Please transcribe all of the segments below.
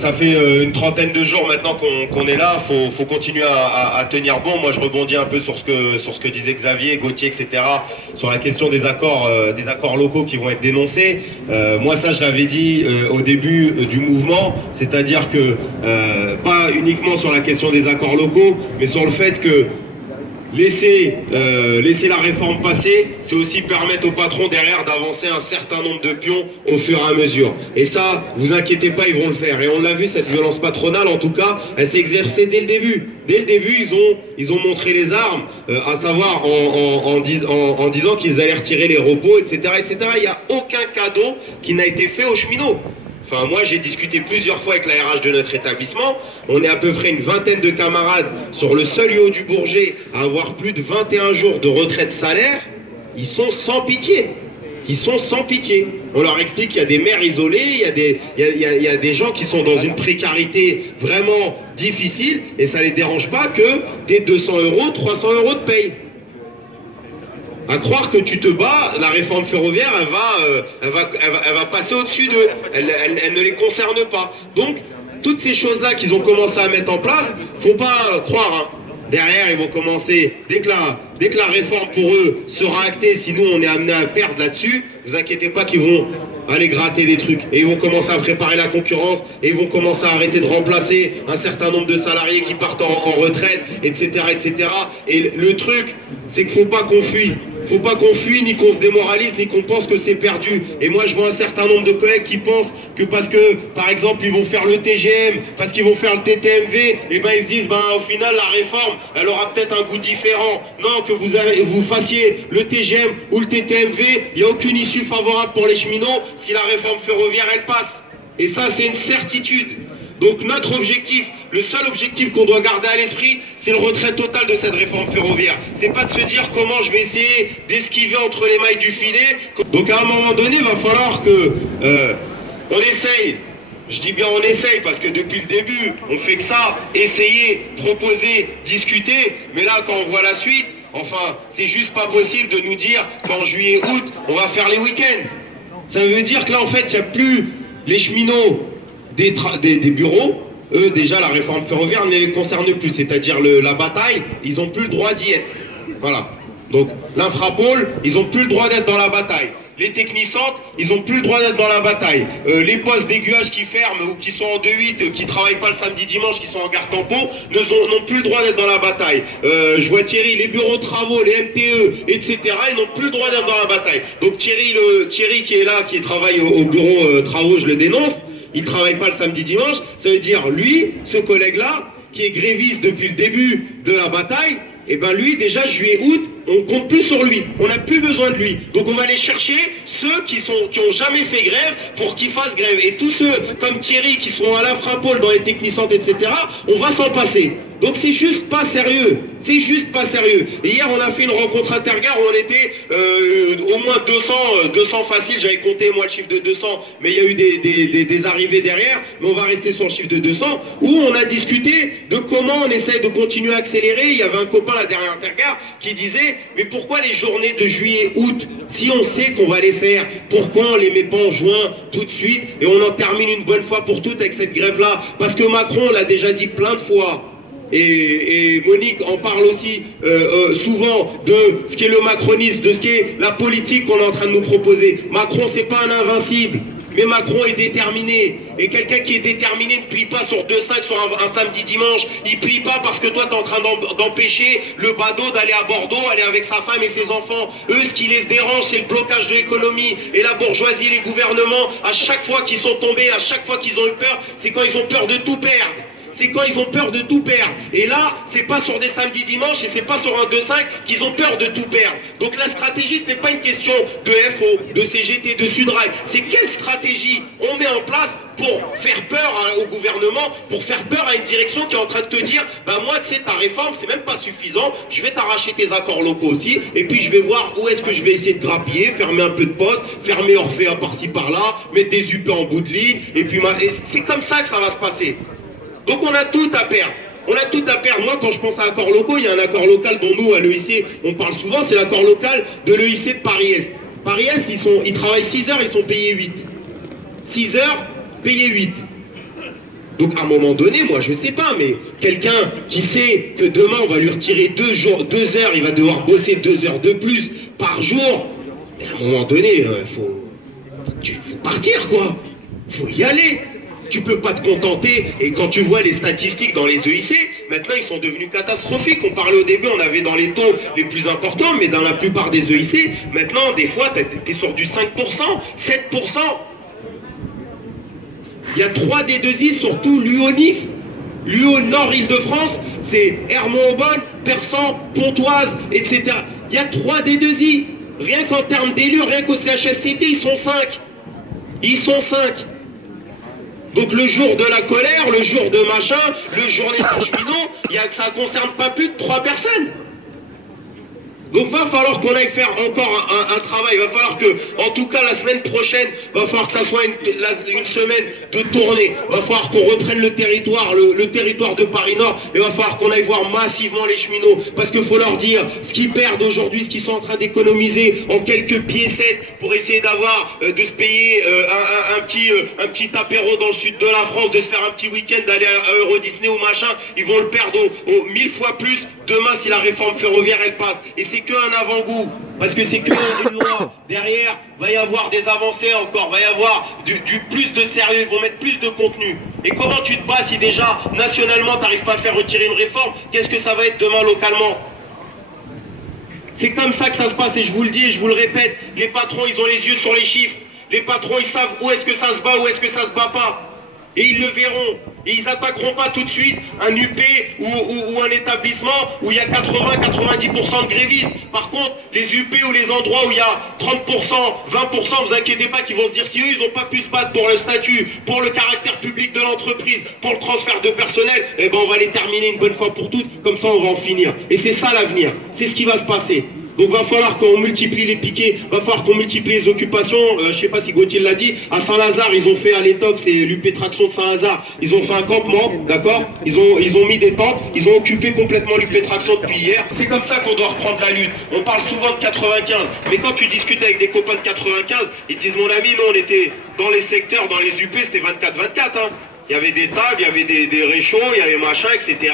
Ça fait une trentaine de jours maintenant qu'on est là, faut continuer à tenir bon. Moi je rebondis un peu sur ce que disait Xavier, Gauthier, etc. sur la question des accords locaux qui vont être dénoncés. Moi ça je l'avais dit au début du mouvement, c'est-à-dire que pas uniquement sur la question des accords locaux, mais sur le fait que laisser la réforme passer, c'est aussi permettre aux patrons derrière d'avancer un certain nombre de pions au fur et à mesure. Et ça, vous inquiétez pas, ils vont le faire. Et on l'a vu, cette violence patronale, en tout cas, elle s'est exercée dès le début. Dès le début, ils ont montré les armes, à savoir en disant qu'ils allaient retirer les repos, etc., etc. Il n'y a aucun cadeau qui n'a été fait aux cheminots. Enfin, moi, j'ai discuté plusieurs fois avec la RH de notre établissement. On est à peu près une vingtaine de camarades sur le seul lieu du Bourget à avoir plus de 21 jours de retraite salaire. Ils sont sans pitié. Ils sont sans pitié. On leur explique qu'il y a des mères isolées, il y a des gens qui sont dans une précarité vraiment difficile et ça ne les dérange pas que des 200 €, 300 € de paye. À croire que tu te bats, la réforme ferroviaire, elle va passer au-dessus d'eux. Elle ne les concerne pas. Donc, toutes ces choses-là qu'ils ont commencé à mettre en place, faut pas croire. Hein. Derrière, ils vont commencer, dès que la réforme pour eux sera actée, si nous on est amené à perdre là-dessus, vous inquiétez pas qu'ils vont aller gratter des trucs. Et ils vont commencer à préparer la concurrence, et ils vont commencer à arrêter de remplacer un certain nombre de salariés qui partent en retraite, etc., etc. Et le truc, c'est qu'il faut pas qu'on fuit. Faut pas qu'on fuit, ni qu'on se démoralise, ni qu'on pense que c'est perdu. Et moi, je vois un certain nombre de collègues qui pensent que parce que, par exemple, ils vont faire le TGM, parce qu'ils vont faire le TTMV, et ben ils se disent, ben au final, la réforme, elle aura peut-être un goût différent. Non, que vous fassiez le TGM ou le TTMV, il n'y a aucune issue favorable pour les cheminots si la réforme ferroviaire, elle passe. Et ça, c'est une certitude. Donc notre objectif, le seul objectif qu'on doit garder à l'esprit, c'est le retrait total de cette réforme ferroviaire. C'est pas de se dire comment je vais essayer d'esquiver entre les mailles du filet. Donc à un moment donné, il va falloir que on essaye. Je dis bien on essaye parce que depuis le début, on fait que ça, essayer, proposer, discuter. Mais là, quand on voit la suite, enfin, c'est juste pas possible de nous dire qu'en juillet, août, on va faire les week-ends. Ça veut dire que là, en fait, il n'y a plus les cheminots des bureaux. Eux, déjà, la réforme ferroviaire ne les concerne plus. C'est-à-dire la bataille, ils n'ont plus le droit d'y être. Voilà. Donc, l'infrapôle, ils n'ont plus le droit d'être dans la bataille. Les technicentres, ils n'ont plus le droit d'être dans la bataille. Les postes d'aiguillage qui ferment ou qui sont en 2-8, qui ne travaillent pas le samedi-dimanche, qui sont en gare tampon, n'ont plus le droit d'être dans la bataille. Je vois Thierry, les bureaux de travaux, les MTE, etc., ils n'ont plus le droit d'être dans la bataille. Donc Thierry qui est là, qui travaille au bureau travaux, je le dénonce. Il ne travaille pas le samedi-dimanche, ça veut dire lui, ce collègue-là, qui est gréviste depuis le début de la bataille, et ben lui, déjà juillet-août, on compte plus sur lui, on n'a plus besoin de lui. Donc on va aller chercher ceux qui ont jamais fait grève pour qu'ils fassent grève. Et tous ceux comme Thierry qui seront à l'infrapôle dans les technicentres, etc., on va s'en passer. Donc c'est juste pas sérieux, c'est juste pas sérieux. Et hier on a fait une rencontre intergare où on était au moins 200 faciles, j'avais compté moi le chiffre de 200, mais il y a eu des arrivées derrière, mais on va rester sur le chiffre de 200, où on a discuté de comment on essaye de continuer à accélérer. Il y avait un copain la dernière intergare qui disait, mais pourquoi les journées de juillet, août, si on sait qu'on va les faire, pourquoi on les met pas en juin tout de suite et on en termine une bonne fois pour toutes avec cette grève-là? Parce que Macron l'a déjà dit plein de fois. Et Monique en parle aussi souvent de ce qu'est le macronisme, de ce qu'est la politique qu'on est en train de nous proposer. Macron, c'est pas un invincible, mais Macron est déterminé. Et quelqu'un qui est déterminé ne plie pas sur 2-5 sur un samedi-dimanche. Il plie pas parce que toi, tu es en train d'empêcher le badaud d'aller à Bordeaux, aller avec sa femme et ses enfants. Eux, ce qui les dérange, c'est le blocage de l'économie. Et la bourgeoisie, les gouvernements, à chaque fois qu'ils sont tombés, à chaque fois qu'ils ont eu peur, c'est quand ils ont peur de tout perdre. C'est quand ils ont peur de tout perdre. Et là, c'est pas sur des samedis dimanches et c'est pas sur un 2-5 qu'ils ont peur de tout perdre. Donc la stratégie, ce n'est pas une question de FO, de CGT, de Sudrail. C'est quelle stratégie on met en place pour faire peur au gouvernement, pour faire peur à une direction qui est en train de te dire, bah moi, tu sais, ta réforme, c'est même pas suffisant, je vais t'arracher tes accords locaux aussi, et puis je vais voir où est-ce que je vais essayer de grappiller, fermer un peu de postes, fermer Orphée par-ci par-là, mettre des UP en bout de ligne, et puis c'est comme ça que ça va se passer. Donc on a tout à perdre. On a tout à perdre. Moi, quand je pense à accords locaux, il y a un accord local dont nous, à l'EIC, on parle souvent, c'est l'accord local de l'EIC de Paris-Est. Paris-Est, ils travaillent 6 heures, ils sont payés 8. 6 heures, payés 8. Donc à un moment donné, moi je sais pas, mais quelqu'un qui sait que demain on va lui retirer 2 heures, il va devoir bosser 2 heures de plus par jour, mais à un moment donné, faut partir quoi, faut y aller. Tu peux pas te contenter, et quand tu vois les statistiques dans les EIC, maintenant ils sont devenus catastrophiques. On parlait au début, on avait dans les taux les plus importants, mais dans la plupart des EIC, maintenant des fois t'es sur du 5%, 7%. Il y a 3 D2I, surtout l'UO-NIF, l'UO Nord-Île-de-France, c'est Hermont-Aubonne, Persan, Pontoise, etc. Il y a 3 D2I. Rien qu'en termes d'élus, rien qu'au CHSCT, ils sont 5. Ils sont 5. Donc le jour de la colère, le jour de machin, le journée sans cheminot, ça ne concerne pas plus de 3 personnes. Donc va falloir qu'on aille faire encore un travail, va falloir que, en tout cas la semaine prochaine, va falloir que ça soit une semaine de tournée, va falloir qu'on reprenne le territoire, le territoire de Paris-Nord, et va falloir qu'on aille voir massivement les cheminots, parce qu'il faut leur dire ce qu'ils perdent aujourd'hui, ce qu'ils sont en train d'économiser en quelques piécettes pour essayer d'avoir, de se payer un petit apéro dans le sud de la France, de se faire un petit week-end, d'aller à Euro Disney ou machin, ils vont le perdre au 1000 fois plus demain si la réforme ferroviaire elle passe. Et c'est qu'un avant-goût, parce que c'est qu'une loi. Derrière, va y avoir des avancées encore, va y avoir du plus de sérieux, ils vont mettre plus de contenu. Et comment tu te bats si déjà, nationalement, tu n'arrives pas à faire retirer une réforme? Qu'est-ce que ça va être demain localement? C'est comme ça que ça se passe, et je vous le dis et je vous le répète, les patrons, ils ont les yeux sur les chiffres. Les patrons, ils savent où est-ce que ça se bat, où est-ce que ça se bat pas. Et ils le verront. Et ils n'attaqueront pas tout de suite un UP ou un établissement où il y a 80-90% de grévistes. Par contre, les UP ou les endroits où il y a 30%, 20%, vous inquiétez pas qu'ils vont se dire si eux, ils n'ont pas pu se battre pour le statut, pour le caractère public de l'entreprise, pour le transfert de personnel, eh ben on va les terminer une bonne fois pour toutes, comme ça on va en finir. Et c'est ça l'avenir, c'est ce qui va se passer. Donc va falloir qu'on multiplie les piquets, va falloir qu'on multiplie les occupations. Je sais pas si Gauthier l'a dit, à Saint-Lazare, ils ont fait à l'étoffe, c'est l'UP Traction de Saint-Lazare, ils ont fait un campement, d'accord, ils ont mis des tentes, ils ont occupé complètement l'UP Traction depuis hier. C'est comme ça qu'on doit reprendre la lutte. On parle souvent de 95, mais quand tu discutes avec des copains de 95, ils te disent mon ami, nous on était dans les secteurs, dans les UP, c'était 24-24, hein. Il y avait des tables, il y avait des réchauds, il y avait machin, etc.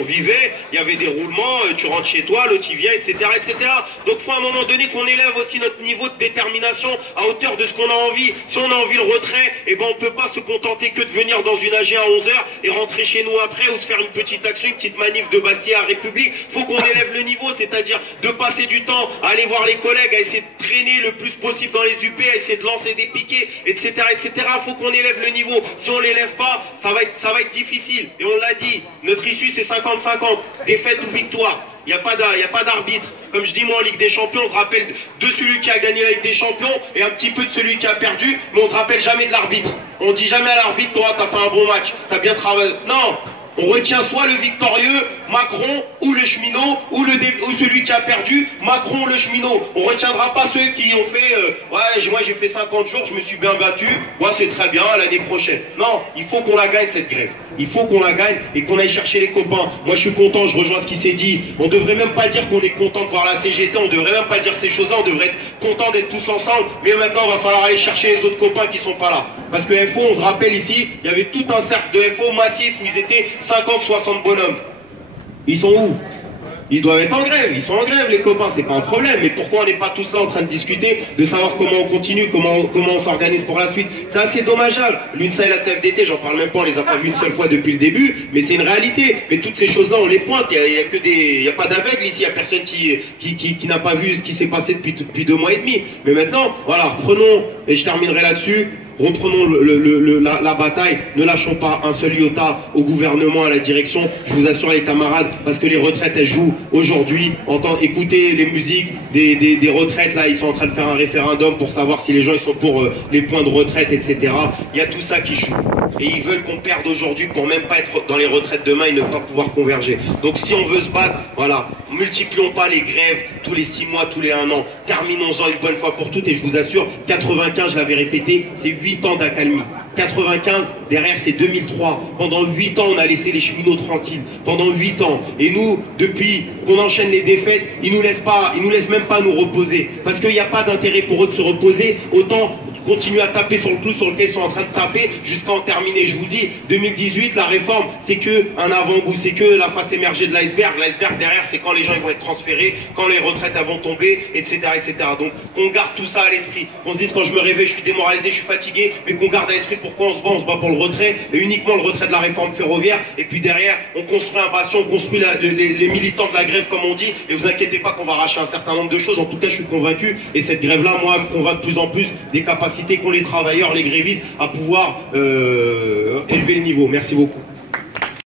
On vivait, il y avait des roulements, tu rentres chez toi, l'autre il vient, etc., etc. Donc il faut à un moment donné qu'on élève aussi notre niveau de détermination à hauteur de ce qu'on a envie. Si on a envie le retrait, eh ben on peut pas se contenter que de venir dans une AG à 11h et rentrer chez nous après ou se faire une petite action, une petite manif de Bastille à République. Faut qu'on élève le niveau, c'est-à-dire de passer du temps à aller voir les collègues, à essayer de traîner le plus possible dans les UP, à essayer de lancer des piquets, etc., etc. Faut qu'on élève le niveau. Si on l'élève pas, ça va être difficile. Et on l'a dit, notre issue c'est 50-50, défaite ou victoire. Il n'y a pas d'arbitre. Comme je dis moi en Ligue des Champions, on se rappelle de celui qui a gagné la Ligue des Champions et un petit peu de celui qui a perdu, mais on se rappelle jamais de l'arbitre. On dit jamais à l'arbitre, toi t'as fait un bon match, t'as bien travaillé. Non, on retient soit le victorieux, Macron, ou le cheminot, ou celui qui a perdu, Macron ou le cheminot. On retiendra pas ceux qui ont fait ouais, moi j'ai fait 50 jours, je me suis bien battu, ouais c'est très bien, l'année prochaine. Non, il faut qu'on la gagne cette grève. Il faut qu'on la gagne et qu'on aille chercher les copains. Moi je suis content, je rejoins ce qui s'est dit. On devrait même pas dire qu'on est content de voir la CGT, on devrait même pas dire ces choses-là, on devrait être content d'être tous ensemble. Mais maintenant il va falloir aller chercher les autres copains qui sont pas là. Parce que FO, on se rappelle ici, il y avait tout un cercle de FO massif où ils étaient 50-60 bonhommes. Ils sont où? Ils doivent être en grève, ils sont en grève les copains, c'est pas un problème. Mais pourquoi on n'est pas tous là en train de discuter, de savoir comment on continue, comment on s'organise pour la suite? C'est assez dommageable. L'UNSA et la CFDT, j'en parle même pas, on les a pas vus une seule fois depuis le début, mais c'est une réalité. Mais toutes ces choses-là, on les pointe, il y a pas d'aveugles ici, il y a personne qui n'a pas vu ce qui s'est passé depuis 2 mois et demi. Mais maintenant, voilà, reprenons, et je terminerai là-dessus. Reprenons la bataille, ne lâchons pas un seul iota au gouvernement, à la direction, je vous assure les camarades, parce que les retraites elles jouent aujourd'hui. Écoutez les musiques des retraites, là ils sont en train de faire un référendum pour savoir si les gens ils sont pour les points de retraite, etc. Il y a tout ça qui joue. Et ils veulent qu'on perde aujourd'hui pour même pas être dans les retraites demain et ne pas pouvoir converger. Donc si on veut se battre, voilà, multiplions pas les grèves tous les 6 mois, tous les 1 an. Terminons-en une bonne fois pour toutes et je vous assure, 95, je l'avais répété, c'est 8 ans d'accalmie. 95, derrière c'est 2003. Pendant 8 ans, on a laissé les cheminots tranquilles. Pendant 8 ans. Et nous, depuis qu'on enchaîne les défaites, ils nous laissent même pas nous reposer. Parce qu'il n'y a pas d'intérêt pour eux de se reposer. Autant continuer à taper sur le clou sur lequel ils sont en train de taper jusqu'à en terminer. Je vous dis, 2018, la réforme, c'est que un avant-goût, c'est que la face émergée de l'iceberg. L'iceberg derrière, c'est quand les gens ils vont être transférés, quand les retraites elles vont tomber, etc., etc. Donc, qu'on garde tout ça à l'esprit. Qu'on se dise quand je me réveille, je suis démoralisé, je suis fatigué, mais qu'on garde à l'esprit pourquoi on se bat pour le retrait, et uniquement le retrait de la réforme ferroviaire. Et puis derrière, on construit un bastion, on construit les militants de la grève, comme on dit. Et vous inquiétez pas qu'on va arracher un certain nombre de choses. En tout cas, je suis convaincu. Et cette grève-là, moi, me convainc de plus en plus des capacités qu'ont les travailleurs, les grévistes, à pouvoir élever le niveau. Merci beaucoup.